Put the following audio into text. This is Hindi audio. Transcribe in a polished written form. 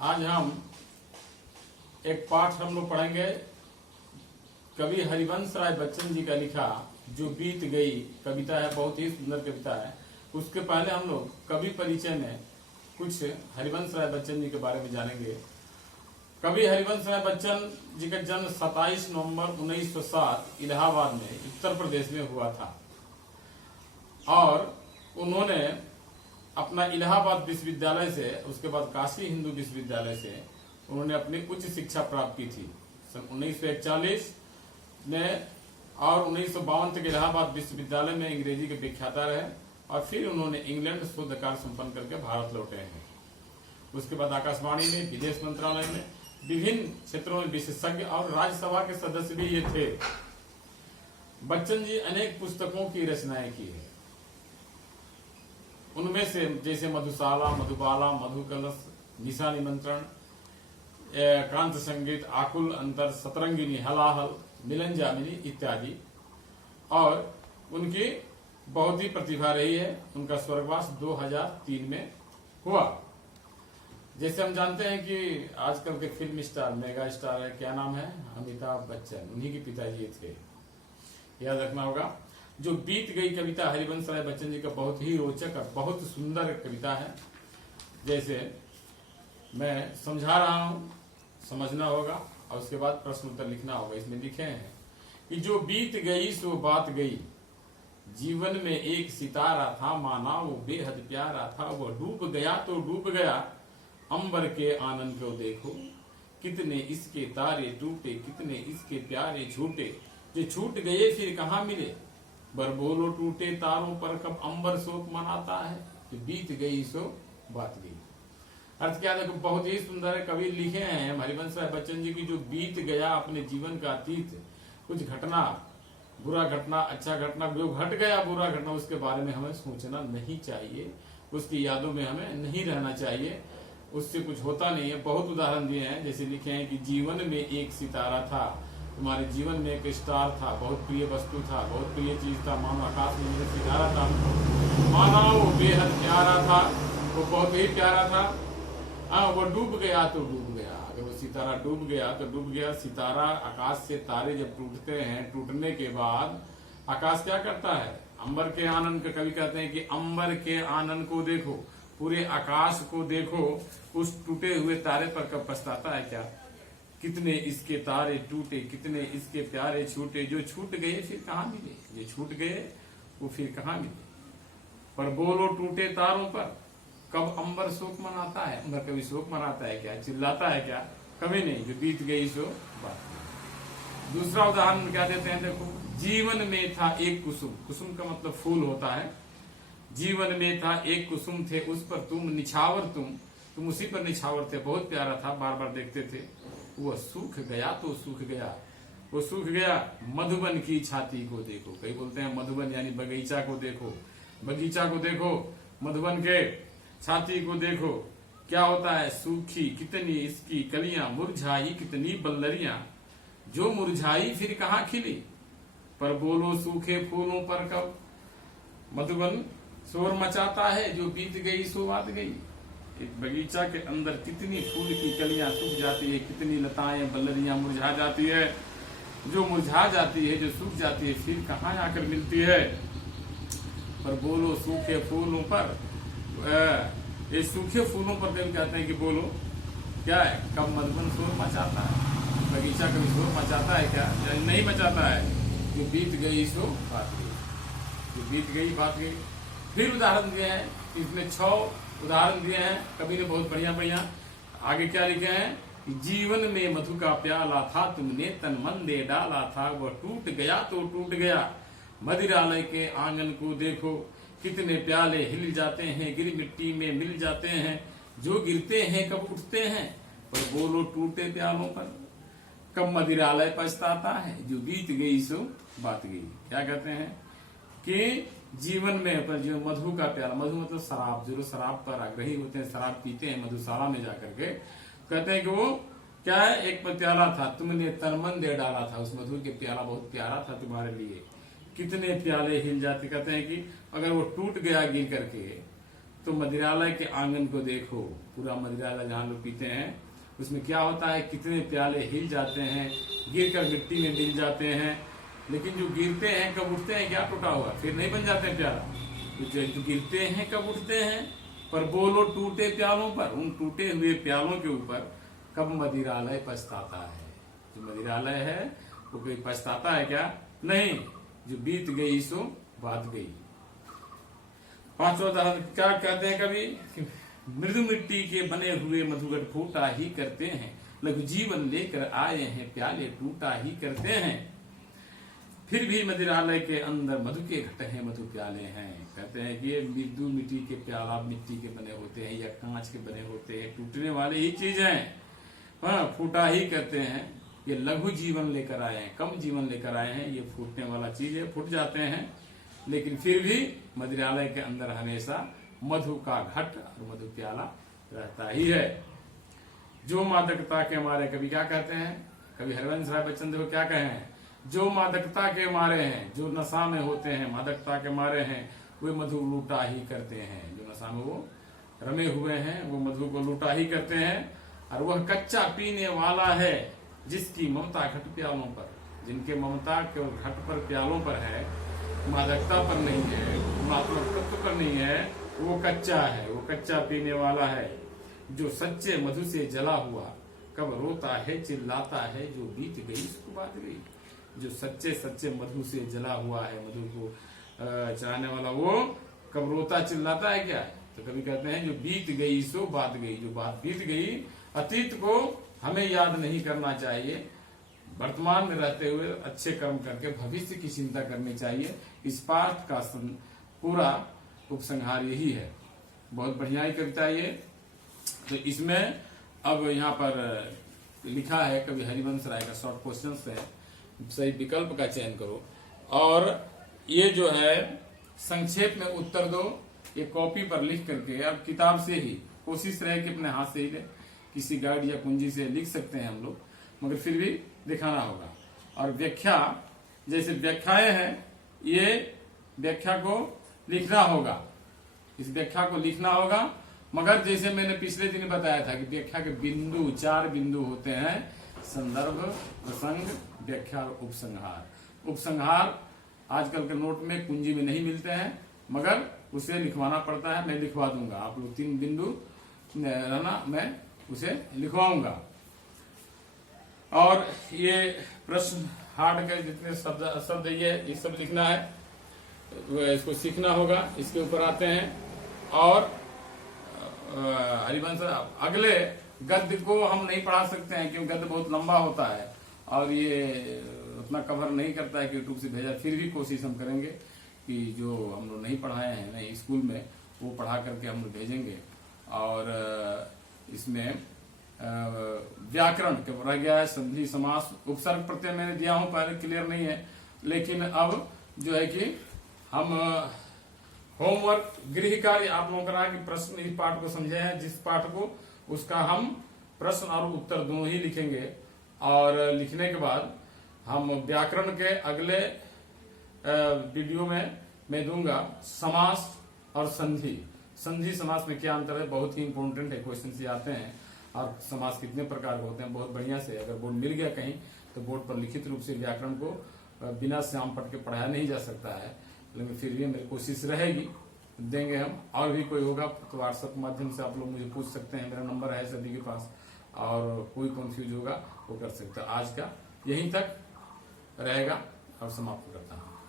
आज हम एक पाठ हम लोग पढ़ेंगे कवि हरिवंश राय बच्चन जी का लिखा जो बीत गई कविता है। बहुत ही सुंदर कविता है। उसके पहले हम लोग कवि परिचय में कुछ हरिवंश राय बच्चन जी के बारे में जानेंगे। कवि हरिवंश राय बच्चन जी का जन्म 27 नवंबर 1907 इलाहाबाद में उत्तर प्रदेश में हुआ था और उन्होंने अपना इलाहाबाद विश्वविद्यालय से, उसके बाद काशी हिंदू विश्वविद्यालय से उन्होंने अपनी उच्च शिक्षा प्राप्त की थी सन 1941 में और 1952 तक इलाहाबाद विश्वविद्यालय में अंग्रेजी के व्याख्याता रहे और फिर उन्होंने इंग्लैंड शोध कार्य संपन्न करके भारत लौटे हैं। उसके बाद आकाशवाणी में, विदेश मंत्रालय में, विभिन्न क्षेत्रों में विशेषज्ञ और राज्यसभा के सदस्य भी ये थे। बच्चन जी अनेक पुस्तकों की रचनाएं की है। उनमें से जैसे मधुशाला, मधुबाला, मधुकलश, निशा निमंत्रण, क्रांत संगीत, आकुल अंतर, सतरंगिनी, हलाहल, मिलन जामिनी इत्यादि। और उनकी बहुत ही प्रतिभा रही है। उनका स्वर्गवास 2003 में हुआ। जैसे हम जानते हैं कि आजकल के फिल्म स्टार, मेगा स्टार है, क्या नाम है, अमिताभ बच्चन, उन्हीं के पिताजी थे, याद रखना होगा। जो बीत गई कविता हरिवंश राय बच्चन जी का बहुत ही रोचक और बहुत सुंदर कविता है। जैसे मैं समझा रहा हूं, समझना होगा और उसके बाद प्रश्न उत्तर लिखना होगा। इसमें लिखे हैं कि जो बीत गई सो बात गई, जीवन में एक सितारा था, माना वो बेहद प्यारा था, वो डूब गया तो डूब गया, अंबर के आनंद को देखो, कितने इसके तारे टूटे, कितने इसके प्यारे झूठे, जो छूट गए फिर कहाँ मिले, बरबोलो टूटे तारों पर कब अंबर शोक मनाता है, जो बीत गई सो बात गई। अर्थ क्या देखो, बहुत ही सुंदर है। कवि लिखे हैं हरिवंश राय बच्चन जी की जो बीत गया अपने जीवन का अतीत, कुछ घटना, बुरा घटना, अच्छा घटना, जो घट गया बुरा घटना, उसके बारे में हमें सोचना नहीं चाहिए, उसकी यादों में हमें नहीं रहना चाहिए, उससे कुछ होता नहीं है। बहुत उदाहरण दिए हैं। जैसे लिखे हैं कि जीवन में एक सितारा था, तुम्हारे जीवन में एक स्टार था, बहुत प्रिय वस्तु था, बहुत प्रिय चीज था, मानो आकाश में एक सितारा था, माना वो बेहद प्यारा था, वो बहुत ही प्यारा था। वो डूब गया तो डूब गया। अगर वो सितारा डूब गया तो डूब गया। सितारा, आकाश से तारे जब टूटते हैं, टूटने के बाद आकाश क्या करता है, अंबर के आनंद का कवि कहते हैं कि अंबर के आनंद को देखो, पूरे आकाश को देखो, उस टूटे हुए तारे पर कब पछताता है क्या, कितने इसके तारे टूटे, कितने इसके प्यारे छूटे, जो छूट गए फिर कहाँ मिले, ये छूट गए वो फिर कहाँ मिले, पर बोलो टूटे तारों पर कब अंबर शोक मनाता है, अंबर कभी शोक मनाता है क्या, चिल्लाता है क्या, कभी नहीं, जो बीत गई सो बात। दूसरा उदाहरण क्या देते हैं, देखो, जीवन में था एक कुसुम, कुसुम का मतलब फूल होता है, जीवन में था एक कुसुम थे, उस पर तुम निछावर, तुम उसी पर निछावर थे, बहुत प्यारा था, बार बार देखते थे, वो सूख गया तो सूख गया, वो सूख गया, मधुबन की छाती को देखो, कई बोलते हैं मधुबन यानी बगीचा को देखो, बगीचा को देखो, मधुबन के छाती को देखो, क्या होता है, सूखी कितनी इसकी कलियां, मुरझाई कितनी बल्लरियां, जो मुरझाई फिर कहाँ खिली, पर बोलो सूखे फूलों पर कब मधुबन शोर मचाता है, जो बीत गई सो बात गई। एक बगीचा के अंदर कितनी फूल की कलियां सूख जाती है, कितनी लताएं बल्लरियां मुरझा जाती है, जो मुरझा जाती है, जो सूख जाती है, फिर कहाँ आकर मिलती है, पर बोलो सूखे फूलों पर, ये सूखे फूलों पर कभी कहते हैं कि बोलो क्या है, कब मधुबन शोर मचाता है, बगीचा कभी शोर मचाता है क्या, या नहीं मचाता है, जो बीत गई सो बात गई, जो बीत गई बात गई। फिर उदाहरण दिए हैं, इसमें 6 उदाहरण दिए हैं कवि ने, बहुत बढ़िया बढ़िया। आगे क्या लिखे हैं कि जीवन में मधु का प्याला था, तुमने तन मन दे डाला था, वह टूट गया तो टूट गया, मदिरालय के आंगन को देखो, कितने प्याले हिल जाते हैं, गिर मिट्टी में मिल जाते हैं, जो गिरते हैं कब उठते हैं, पर बोलो टूटे प्यालों पर कब मदिरालय पछताता है, जो बीत गई सो बात गई। क्या कहते हैं कि जीवन में पर जो मधु का प्याला, मधु मतलब शराब, जो शराब पर आग्रही होते हैं, शराब पीते हैं मधुशाला में जाकर के, कहते हैं कि वो क्या है, एक प्याला था, तुमने तनमन दे डाला था, उस मधु के प्याला बहुत प्यारा था तुम्हारे लिए, कितने प्याले हिल जाते। कहते हैं कि अगर वो टूट गया गिर करके तो मदिरालय के आंगन को देखो, पूरा मदिरालय जहाँ लोग पीते हैं उसमें क्या होता है, कितने प्याले हिल जाते हैं, गिरकर मिट्टी में मिल जाते हैं, लेकिन जो गिरते हैं कब उठते हैं, क्या टूटा हुआ फिर नहीं बन जाते प्याला। तो जो गिरते हैं कब उठते हैं, पर बोलो टूटे प्यालों पर, उन टूटे हुए प्यालों के ऊपर कब मदिरालय पछताता है। जो मदिरालय है वो कोई पछताता है क्या, नहीं, जो बीत गई सो बात गई। पांचवा उदाहरण क्या कहते हैं कवि, मृदु मिट्टी के बने हुए मधुघट फूटा ही करते हैं, लघु जीवन लेकर आए हैं प्याले टूटा ही करते हैं। फिर भी मदिरालय के अंदर मधु के घट हैं, मधु प्याले हैं। कहते हैं कि ये मृदु मिट्टी के प्याला मिट्टी के बने होते हैं या कांच के बने होते हैं, टूटने वाले ही चीज हैं, हाँ, फूटा ही करते हैं। ये लघु जीवन लेकर आए हैं, कम जीवन लेकर आए हैं, ये फूटने वाला चीज है, फूट जाते हैं, लेकिन फिर भी मदिरालय के अंदर हमेशा मधु का घट और मधु प्याला रहता ही है। जो मादकता के मारे, कवि क्या कहते हैं, कवि हरिवंश राय बच्चन देखो क्या कहे हैं, जो मादकता के मारे हैं, जो नशा में होते हैं, मादकता के मारे हैं, वे मधु लूटा ही करते हैं। जो नशा में वो रमे हुए हैं वो मधु को लूटा ही करते हैं। और वह कच्चा पीने वाला है जिसकी ममता घट प्यालों पर, जिनके ममता केवल घट पर प्यालों पर है, मादकता पर नहीं है, गुणात्मक तत्व पर नहीं है, वो कच्चा है, वो कच्चा पीने वाला है। जो सच्चे मधु से जला हुआ कब रोता है चिल्लाता है, जो बीत गई उसको बात गई। जो सच्चे सच्चे मधु से जला हुआ है, मधु को चाहने वाला, वो कब रोता चिल्लाता है क्या, तो कभी कहते हैं जो बीत गई सो बात गई। जो बात बीत गई, अतीत को हमें याद नहीं करना चाहिए, वर्तमान में रहते हुए अच्छे कर्म करके भविष्य की चिंता करनी चाहिए। इस पाठ का पूरा उपसंहार यही है। बहुत बढ़िया ही कविता ये। तो इसमें अब यहाँ पर लिखा है कवि हरिवंश राय का शॉर्ट क्वेश्चन है, सही विकल्प का चयन करो और ये जो है संक्षेप में उत्तर दो। ये कॉपी पर लिख करके, अब किताब से ही कोशिश रहे कि अपने हाथ से ही ले, किसी गाइड या कुंजी से लिख सकते हैं हम लोग, मगर फिर भी दिखाना होगा। और व्याख्या, जैसे व्याख्याएं हैं, ये व्याख्या को लिखना होगा, इस व्याख्या को लिखना होगा। मगर जैसे मैंने पिछले दिन बताया था कि व्याख्या के बिंदु 4 बिंदु होते हैं, संदर्भ, प्रसंग, व्याख्या और उपसंहार। उपसंहार आजकल के नोट में कुंजी में नहीं मिलते हैं, मगर उसे लिखवाना पड़ता है। मैं लिखवा दूंगा, आप लोग 3 बिंदु रहना, मैं उसे लिखवाऊंगा। और ये प्रश्न हार्ड के जितने शब्द ये सब लिखना है, इसको सीखना होगा। इसके ऊपर आते हैं और हरिवंश अगले गद्य को हम नहीं पढ़ा सकते हैं क्योंकि गद्य बहुत लंबा होता है और ये उतना कवर नहीं करता है कि यूट्यूब से भेजा। फिर भी कोशिश हम करेंगे कि जो हम लोग नहीं पढ़ाए हैं नए स्कूल में, वो पढ़ा करके हम लोग भेजेंगे। और इसमें व्याकरण के रह गया है, संधि, समास, उपसर्ग प्रत्यय मैंने दिया हूं, पहले क्लियर नहीं है, लेकिन अब जो है कि हम होमवर्क, गृह कार्य आप लोगों का कि प्रश्न, इस पाठ को समझे हैं, जिस पाठ को उसका हम प्रश्न और उत्तर दोनों ही लिखेंगे। और लिखने के बाद हम व्याकरण के अगले वीडियो में मैं दूंगा समास और संधि। संधि समास में क्या अंतर है, बहुत ही इंपॉर्टेंट है, क्वेश्चन से आते हैं। और समास कितने प्रकार के होते हैं, बहुत बढ़िया से अगर बोर्ड मिल गया कहीं तो बोर्ड पर लिखित रूप से व्याकरण को बिना श्याम पढ़ के पढ़ाया नहीं जा सकता है, लेकिन फिर भी मेरी कोशिश रहेगी, देंगे हम। और भी कोई होगा तो व्हाट्सएप के माध्यम से आप लोग मुझे पूछ सकते हैं, मेरा नंबर है सभी के पास, और कोई कंफ्यूज होगा वो कर सकता है। आज का यहीं तक रहेगा और समाप्त करता हूँ।